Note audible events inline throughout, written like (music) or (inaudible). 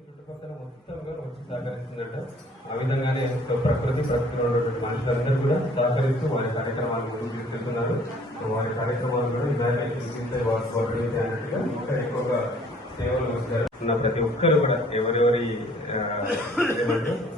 చుట్టుపక్కల మొత్తంగా వచ్చి సహకరిస్తుందట ఆ విధంగానే ప్రకృతి ప్రకృతిలో ఉన్నటువంటి మనుషులందరూ కూడా సహకరిస్తూ వారి కార్యక్రమాలు గురించి తెలుసుకున్నారు వారి కార్యక్రమాలు కూడా ఇమాజినేషన్ కింద అన్నట్టుగా ఇంకా ఎక్కువగా సేవలు వస్తారు ఉన్న ప్రతి ఒక్కరు కూడా ఎవరెవరి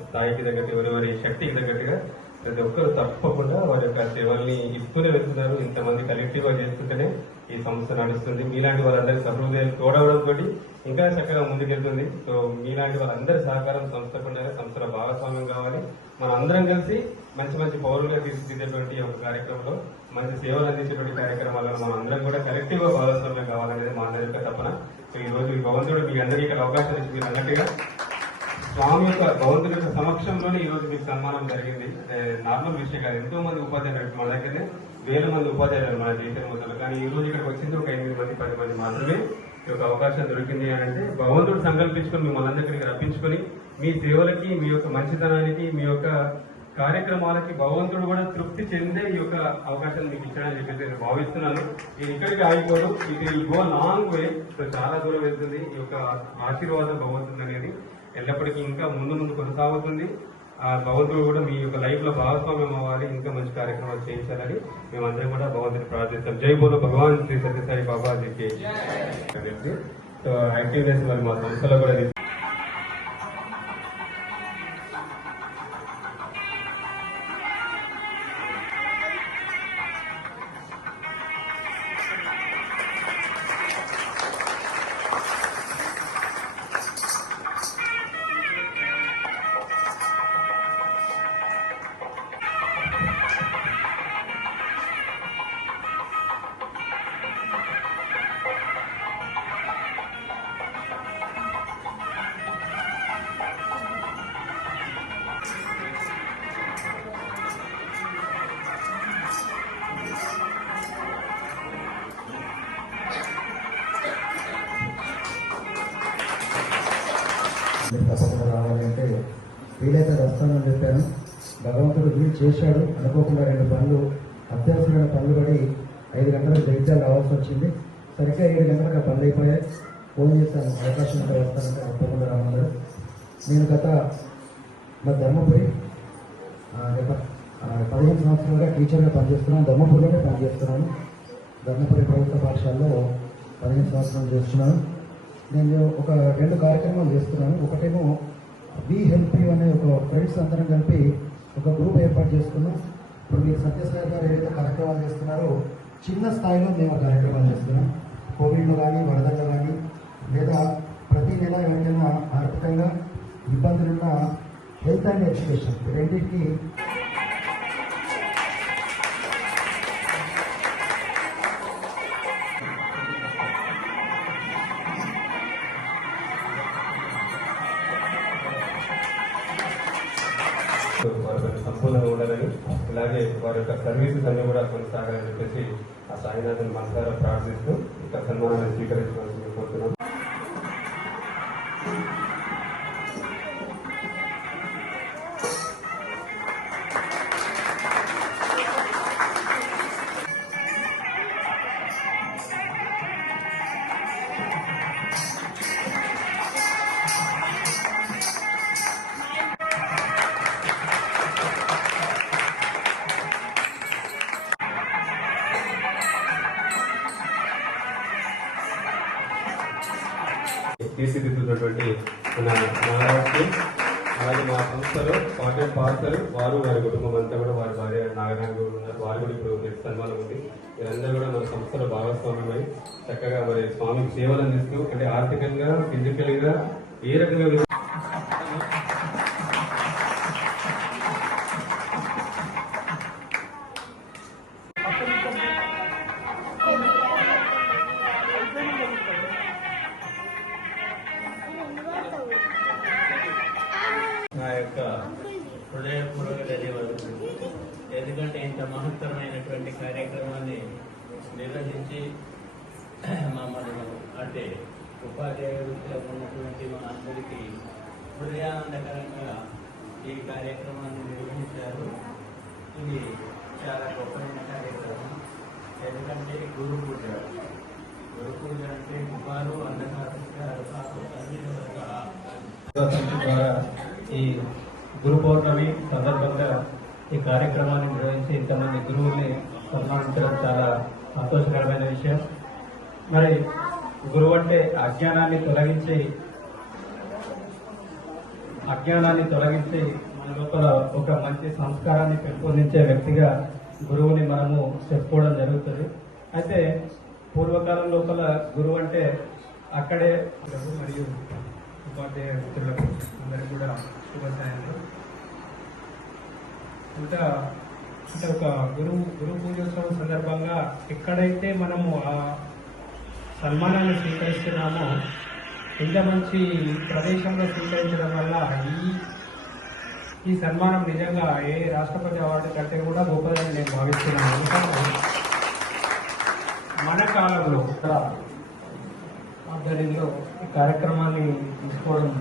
స్థాయికి తగ్గట్టు ఎవరెవరి శక్తికి తగ్గట్టుగా ప్రతి ఒక్కరు తప్పకుండా వారి యొక్క సేవల్ని ఇస్తూనే వెళ్తున్నారు. ఇంతమంది కలెక్టివ్గా చేస్తుంటేనే ఈ సంస్థ నడుస్తుంది. మీలాంటి వాళ్ళందరి సహృదయాలు తోటి ఇంకా చక్కగా ముందుకెళ్తుంది. సో మీలాంటి వాళ్ళందరి సహకారం సంస్థకు ఉండాలి. సంస్థల భాగస్వామ్యం కావాలి. మన అందరం కలిసి మంచి మంచి పౌరులుగా తీర్చిదిద్దేటువంటి ఒక కార్యక్రమంలో మంచి సేవలు అందించేటువంటి కార్యక్రమాలలో మనం అందరం కూడా కలెక్టివ్గా భాగస్వామ్యం కావాలనేది మా అందరి యొక్క తపన. సో ఈ రోజు భగవంతుడు మీ అందరికీ ఇక్కడ అవకాశం ఇచ్చి మీరు అన్నట్టుగా స్వామి యొక్క భగవంతుడి యొక్క సమక్షంలోనే ఈ రోజు మీకు సన్మానం జరిగింది. అంటే నార్మల్ విషయం కాదు ఎంతో మంది ఉపాధ్యాయులు మన దగ్గరనే వేల మంది ఉపాధ్యాయులు మన జీవితం మొదలు కానీ ఈ రోజు ఇక్కడికి వచ్చింది ఒక ఎనిమిది మంది పది మంది మాత్రమే. ఈ యొక్క అవకాశం దొరికింది అని అంటే భగవంతుడు సంకల్పించుకొని మిమ్మల్ని అందరికీ రప్పించుకొని మీ సేవలకి మీ యొక్క మంచితనానికి మీ యొక్క కార్యక్రమాలకి భగవంతుడు కూడా తృప్తి చెందే ఈ యొక్క అవకాశం మీకు ఇచ్చాడని చెప్పేసి నేను భావిస్తున్నాను. ఇది ఇక్కడికి ఆగిపోవడం ఇది గో లాంగ్ వే. సో చాలా దూరం వెళ్తుంది. ఈ యొక్క ఆశీర్వాదం భగవంతుడు అనేది. ఎల్లప్పటికీ ఇంకా ముందు ముందు కొనసాగుతుంది. ఆ భగవంతుడు కూడా మీ యొక్క లైఫ్లో భాగస్వామ్యం అవ్వాలి ఇంకా మంచి కార్యక్రమాలు చేయించాలని మేమందరం కూడా భగవంతుని ప్రార్థిస్తాం. జై బోలో భగవాన్ శ్రీ సత్యసాయి బాబాజీకి. సో యాక్టివ్నెస్ మరి మా సంస్థలో కూడా తప్పకుండా రావాలంటే వీలైతే వస్తానని చెప్పాను. భగవంతుడు వీలు చేశాడు. అనుకోకుండా రెండు పనులు అత్యవసరమైన పనులు పడి ఐదు గంటలకు జగిత్యాలు రావాల్సి వచ్చింది. సరిగ్గా ఏడు గంటలకు ఆ పనులు అయిపోయాయి. ఫోన్ చేశాను. అవకాశం ఉంటే వస్తానంటే తప్పకుండా రామన్నారు నేను గత మా ధర్మపురి పదిహేను సంవత్సరాలుగా టీచర్గా పనిచేస్తున్నాను. ధర్మపురిలోనే పనిచేస్తున్నాను. ధర్మపురి ప్రభుత్వ పాఠశాలలో పదిహేను సంవత్సరాలు చేస్తున్నాను. నేను ఒక రెండు కార్యక్రమాలు చేస్తున్నాను. ఒకటేమో బీ హెల్ప్ యూ అనే ఒక ఫ్రెండ్స్ అందరం కలిపి ఒక గ్రూప్ ఏర్పాటు చేసుకున్నాం. ఇప్పుడు మీరు సత్యసాయి గారు ఏదైతే కార్యక్రమాలు చేస్తున్నారో చిన్న స్థాయిలో మేము కార్యక్రమాలు చేస్తున్నాం. కోవిడ్లో కానీ వరదల్లో కానీ లేదా ప్రతి నెల ఎవరికైనా ఆర్థికంగా ఇబ్బందులున్న హెల్త్ అండ్ ఎడ్యుకేషన్ రెండింటికి సంపూర్ణంగా ఉండాలని అలాగే వారి యొక్క సర్వీసెస్ అన్ని కూడా కొనసాగాలని చెప్పేసి ఆ సాయినాథన్ మనసారా ప్రార్థిస్తూ ఇక సన్మానాన్ని స్వీకరించవలసింది కోరుతున్నాం. తీర్చిదిద్దుతున్నటువంటి మన మహారాష్ట్ర అలాగే మా సంస్థలో పాకెట్ పార్సల్ వారు వారి కుటుంబం అంతా కూడా వారి భార్య నాగరాజు గారు ఉన్నారు. వారు కూడా ఇప్పుడు నెక్స్ట్ సన్మానం ఉంది. వీరందరూ కూడా మన సంస్థలో భాగస్వామ్యమై చక్కగా మరి స్వామికి సేవలు అందిస్తూ అంటే ఆర్థికంగా ఫిజికల్గా ఏ రకంగా మీరు నా యొక్క హృదయపూర్వక ధన్యవాదాలు ఎందుకంటే ఇంత మహత్తరమైనటువంటి కార్యక్రమాన్ని నిర్వహించి (clears throat) మమ్మల్ని అంటే ఉపాధ్యాయులుగా ఉన్నటువంటి మా అందరికీ హృదయానందకరంగా ఈ కార్యక్రమాన్ని నిర్వహించారు. ఇది చాలా గొప్పమైన కార్యక్రమం. ఎందుకంటే గురు పూజ. గురు పూజ అంటే కుమారు అన్నదాత ద్వారా ఈ గురు పౌర్ణమి సందర్భంగా ఈ కార్యక్రమాన్ని నిర్వహించి ఇంతమంది గురువుల్ని సన్మానించడం చాలా సంతోషకరమైన విషయం. మరి గురువు అంటే అజ్ఞానాన్ని తొలగించి అజ్ఞానాన్ని తొలగించి మన లోపల ఒక మంచి సంస్కారాన్ని పెంపొందించే వ్యక్తిగా గురువుని మనము చెప్పుకోవడం జరుగుతుంది. అయితే పూర్వకాలం లోపల గురువు అంటే అక్కడే మరియు ఉపాధ్యాయుడు మిత్రులకు అందరికీ కూడా శుభాశయాలు ఇంకా అంటే ఒక గురువు గురు పూజోత్సవం సందర్భంగా ఎక్కడైతే మనము ఆ సన్మానాన్ని స్వీకరిస్తున్నామో ఇంత మంచి ప్రదేశంలో స్వీకరించడం వల్ల ఈ ఈ సన్మానం నిజంగా ఏ రాష్ట్రపతి అవార్డు కంటే కూడా గొప్పదని నేను భావిస్తున్నాను. ఎందుకంటే మన కాలంలో ఆధ్వర్యంలో ఈ కార్యక్రమాన్ని తీసుకోవడం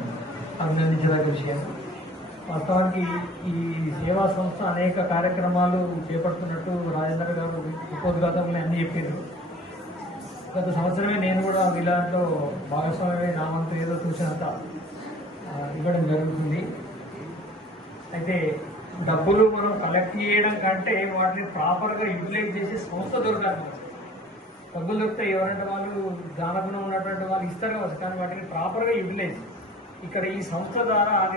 అభినందించదగ్గ విషయం. వాస్తవానికి ఈ సేవా సంస్థ అనేక కార్యక్రమాలు చేపడుతున్నట్టు రాజేంద్ర గారు ఉపోద్ఘాతంలో అన్నీ చెప్పారు. గత సంవత్సరమే నేను కూడా వీళ్ళతో భాగస్వామ్యమే నా వంతు ఏదో చూసినంత ఇవ్వడం జరుగుతుంది. అయితే డబ్బులు మనం కలెక్ట్ చేయడం కంటే వాటిని ప్రాపర్గా యూటిలైజ్ చేసే సంస్థ దొరకాలి డబ్బులు దొరికితే ఎవరంటే వాళ్ళు దానగుణం ఉన్నటువంటి వాళ్ళు ఇస్తారు కావచ్చు కానీ వాటిని ప్రాపర్గా యూటిలైజ్ ఇక్కడ ఈ సంస్థ ద్వారా